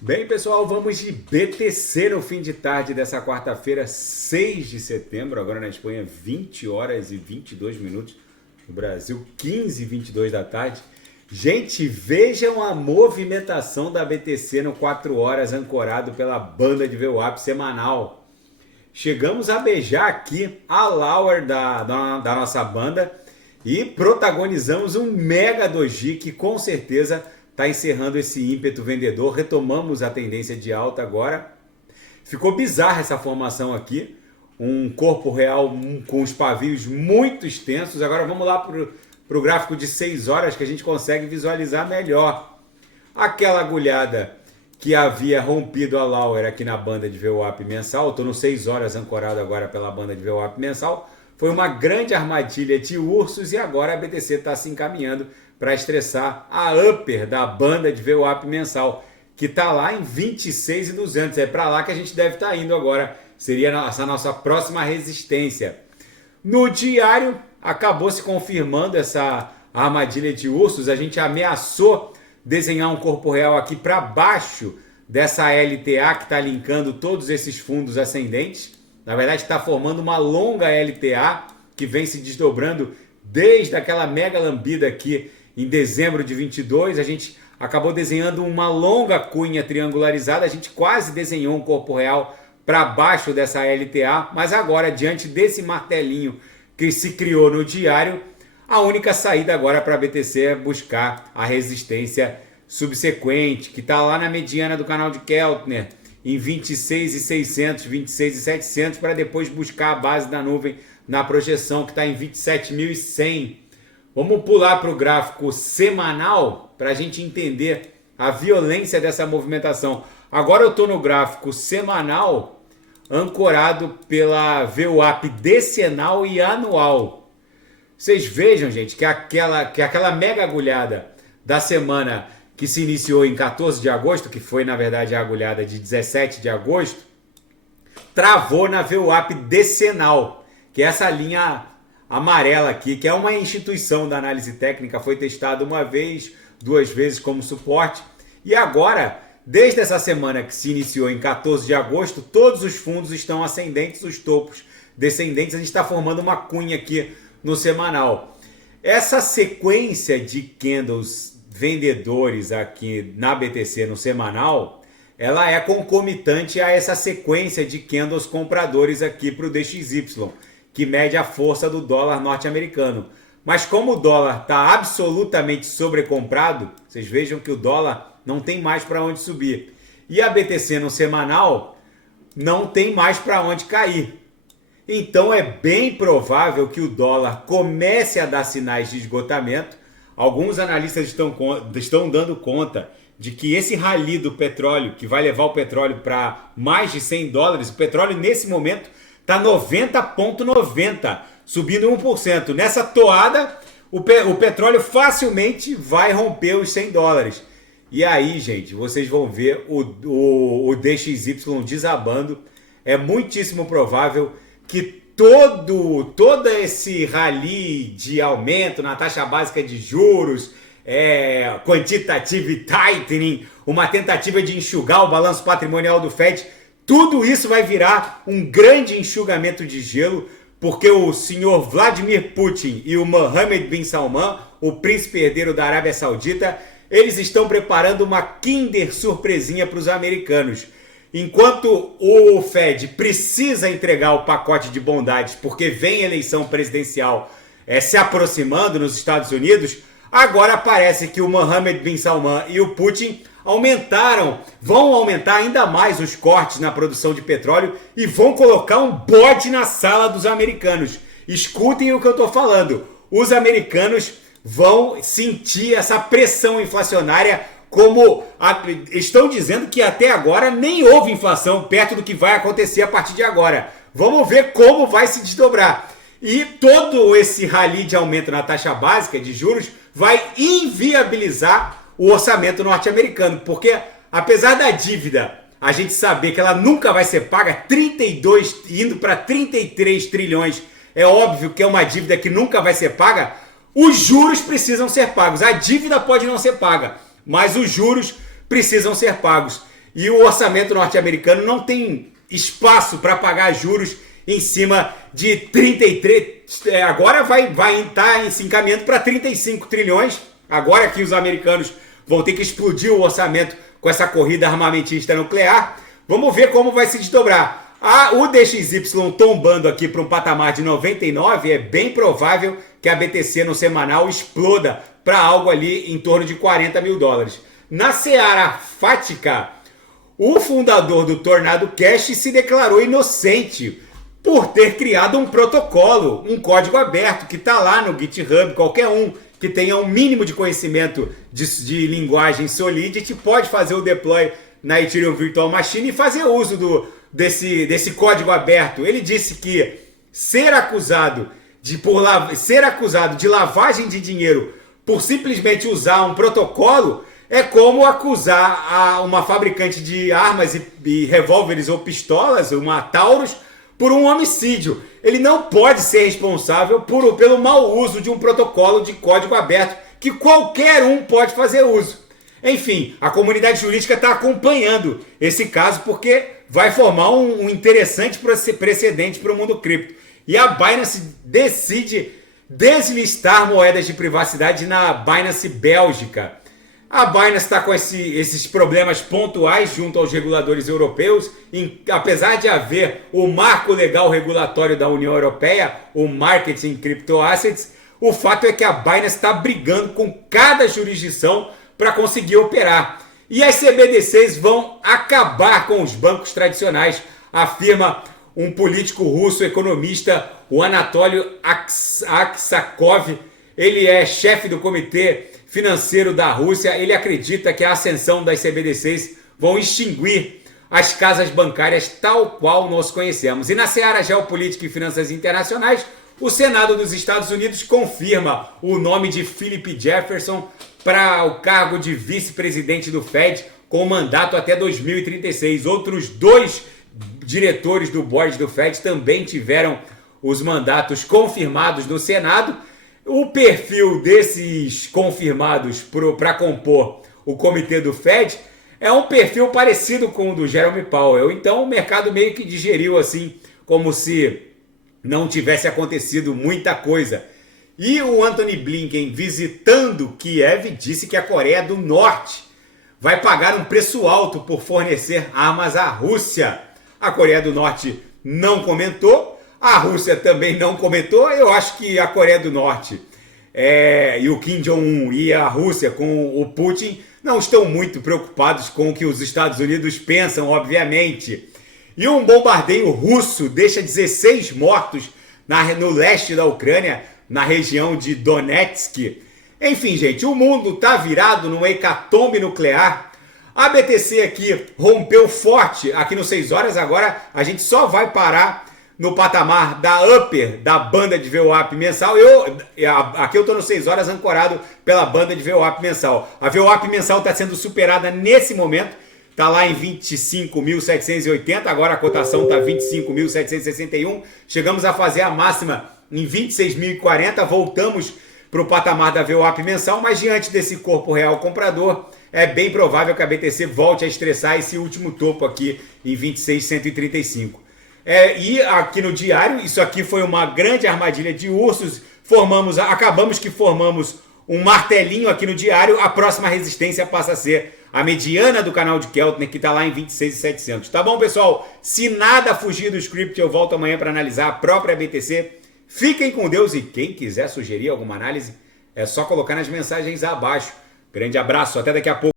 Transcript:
Bem, pessoal, vamos de BTC no fim de tarde dessa quarta-feira, 6 de setembro. Agora na Espanha, 20 horas e 22 minutos. No Brasil, 15 e 22 da tarde. Gente, vejam a movimentação da BTC no 4 horas, ancorado pela banda de VWAP semanal. Chegamos a beijar aqui a Lauer da nossa banda e protagonizamos um mega doji que com certeza está encerrando esse ímpeto vendedor. Retomamos a tendência de alta agora. Ficou bizarra essa formação aqui. Um corpo real com os pavios muito extensos. Agora vamos lá para o gráfico de 6 horas que a gente consegue visualizar melhor. Aquela agulhada que havia rompido a Lauer aqui na banda de VWAP mensal. Estou no 6 horas ancorado agora pela banda de VWAP mensal. Foi uma grande armadilha de ursos e agora a BTC está se encaminhando para estressar a upper da banda de VWAP mensal, que está lá em 26.200. É para lá que a gente deve estar indo agora. Seria essa nossa próxima resistência. No diário, acabou se confirmando essa armadilha de ursos. A gente ameaçou desenhar um corpo real aqui para baixo dessa LTA que está linkando todos esses fundos ascendentes. Na verdade, está formando uma longa LTA que vem se desdobrando desde aquela mega lambida aqui em dezembro de 22. A gente acabou desenhando uma longa cunha triangularizada. A gente quase desenhou um corpo real para baixo dessa LTA, mas agora, diante desse martelinho que se criou no diário, a única saída agora para a BTC é buscar a resistência subsequente, que está lá na mediana do canal de Keltner, em 26.600, 26.700, para depois buscar a base da nuvem na projeção, que está em 27.100. Vamos pular para o gráfico semanal para a gente entender a violência dessa movimentação. Agora eu estou no gráfico semanal, ancorado pela VWAP decenal e anual. Vocês vejam, gente, que aquela mega agulhada da semana que se iniciou em 14 de agosto, que foi, na verdade, a agulhada de 17 de agosto, travou na VWAP decenal, que é essa linha amarela aqui, que é uma instituição da análise técnica, foi testada uma vez, 2 vezes como suporte, e agora, desde essa semana que se iniciou em 14 de agosto, todos os fundos estão ascendentes, os topos descendentes. A gente está formando uma cunha aqui no semanal. Essa sequência de candles vendedores aqui na BTC no semanal, ela é concomitante a essa sequência de candles compradores aqui para o DXY, que mede a força do dólar norte-americano. Mas como o dólar está absolutamente sobrecomprado, vocês vejam que o dólar não tem mais para onde subir. E a BTC no semanal não tem mais para onde cair. Então é bem provável que o dólar comece a dar sinais de esgotamento. Alguns analistas estão dando conta de que esse rally do petróleo, que vai levar o petróleo para mais de 100 dólares, o petróleo nesse momento está 90,90, subindo 1%. Nessa toada, o petróleo facilmente vai romper os 100 dólares. E aí, gente, vocês vão ver o DXY desabando. É muitíssimo provável que todo esse rally de aumento na taxa básica de juros, quantitative tightening, uma tentativa de enxugar o balanço patrimonial do Fed, tudo isso vai virar um grande enxugamento de gelo, porque o senhor Vladimir Putin e o Mohammed bin Salman, o príncipe herdeiro da Arábia Saudita, eles estão preparando uma Kinder surpresinha para os americanos. Enquanto o Fed precisa entregar o pacote de bondades, porque vem eleição presidencial se aproximando nos Estados Unidos, agora parece que o Mohammed bin Salman e o Putin vão aumentar ainda mais os cortes na produção de petróleo e vão colocar um bode na sala dos americanos. Escutem o que eu estou falando. Os americanos vão sentir essa pressão inflacionária, como estão dizendo que até agora nem houve inflação perto do que vai acontecer a partir de agora. Vamos ver como vai se desdobrar. E todo esse rally de aumento na taxa básica de juros vai inviabilizar o orçamento norte-americano, porque apesar da dívida, a gente saber que ela nunca vai ser paga, 32 indo para 33 trilhões, é óbvio que é uma dívida que nunca vai ser paga. Os juros precisam ser pagos. A dívida pode não ser paga, mas os juros precisam ser pagos. e o orçamento norte-americano não tem espaço para pagar juros em cima de 33, agora vai estar se encaminhando para 35 trilhões, agora que os americanos vão ter que explodir o orçamento com essa corrida armamentista nuclear. Vamos ver como vai se desdobrar. O DXY tombando aqui para um patamar de 99, é bem provável que a BTC no semanal exploda para algo ali em torno de 40 mil dólares. Na seara fática, o fundador do Tornado Cash se declarou inocente por ter criado um protocolo, um código aberto que está lá no GitHub. Qualquer um que tenha um mínimo de conhecimento de linguagem Solidity pode fazer o deploy na Ethereum Virtual Machine e fazer uso desse código aberto. Ele disse que ser acusado de lavagem de dinheiro por simplesmente usar um protocolo é como acusar uma fabricante de armas e revólveres ou pistolas, uma Taurus, por um homicídio. Ele não pode ser responsável pelo mau uso de um protocolo de código aberto que qualquer um pode fazer uso. Enfim, a comunidade jurídica está acompanhando esse caso porque vai formar um interessante precedente para o mundo cripto. E a Binance decide deslistar moedas de privacidade na Binance Bélgica. A Binance está com esses problemas pontuais junto aos reguladores europeus, apesar de haver o marco legal regulatório da União Europeia, o Marketing Crypto Assets, o fato é que a Binance está brigando com cada jurisdição para conseguir operar. E as CBDCs vão acabar com os bancos tradicionais, afirma um político russo economista, o Anatoly Aksakov. Ele é chefe do Comitê Financeiro da Rússia. Ele acredita que a ascensão das CBDCs vão extinguir as casas bancárias tal qual nós conhecemos. E na seara geopolítica e finanças internacionais, o Senado dos Estados Unidos confirma o nome de Philip Jefferson para o cargo de vice-presidente do Fed, com mandato até 2036. Outros 2 diretores do board do Fed também tiveram os mandatos confirmados no Senado. O perfil desses confirmados para compor o comitê do Fed é um perfil parecido com o do Jerome Powell. Então o mercado meio que digeriu assim, como se não tivesse acontecido muita coisa. E o Antony Blinken, visitando Kiev, disse que a Coreia do Norte vai pagar um preço alto por fornecer armas à Rússia. A Coreia do Norte não comentou, a Rússia também não comentou. Eu acho que a Coreia do Norte e o Kim Jong-un e a Rússia com o Putin não estão muito preocupados com o que os Estados Unidos pensam, obviamente. E um bombardeio russo deixa 16 mortos no leste da Ucrânia, na região de Donetsk. Enfim, gente, o mundo está virado numa hecatombe nuclear. A BTC aqui rompeu forte aqui no 6 horas. Agora a gente só vai parar no patamar da upper da banda de VWAP mensal. Aqui eu estou no 6 horas ancorado pela banda de VWAP mensal. A VWAP mensal está sendo superada nesse momento. Está lá em 25.780, agora a cotação está 25.761. Chegamos a fazer a máxima em 26.040, voltamos para o patamar da VWAP mensal, mas diante desse corpo real comprador, é bem provável que a BTC volte a estressar esse último topo aqui em 26.135. E aqui no diário, isso aqui foi uma grande armadilha de ursos, acabamos que formamos um martelinho aqui no diário. A próxima resistência passa a ser a mediana do canal de Keltner, que está lá em 26.700. Tá bom, pessoal? Se nada fugir do script, eu volto amanhã para analisar a própria BTC. Fiquem com Deus e quem quiser sugerir alguma análise, é só colocar nas mensagens abaixo. Grande abraço, até daqui a pouco.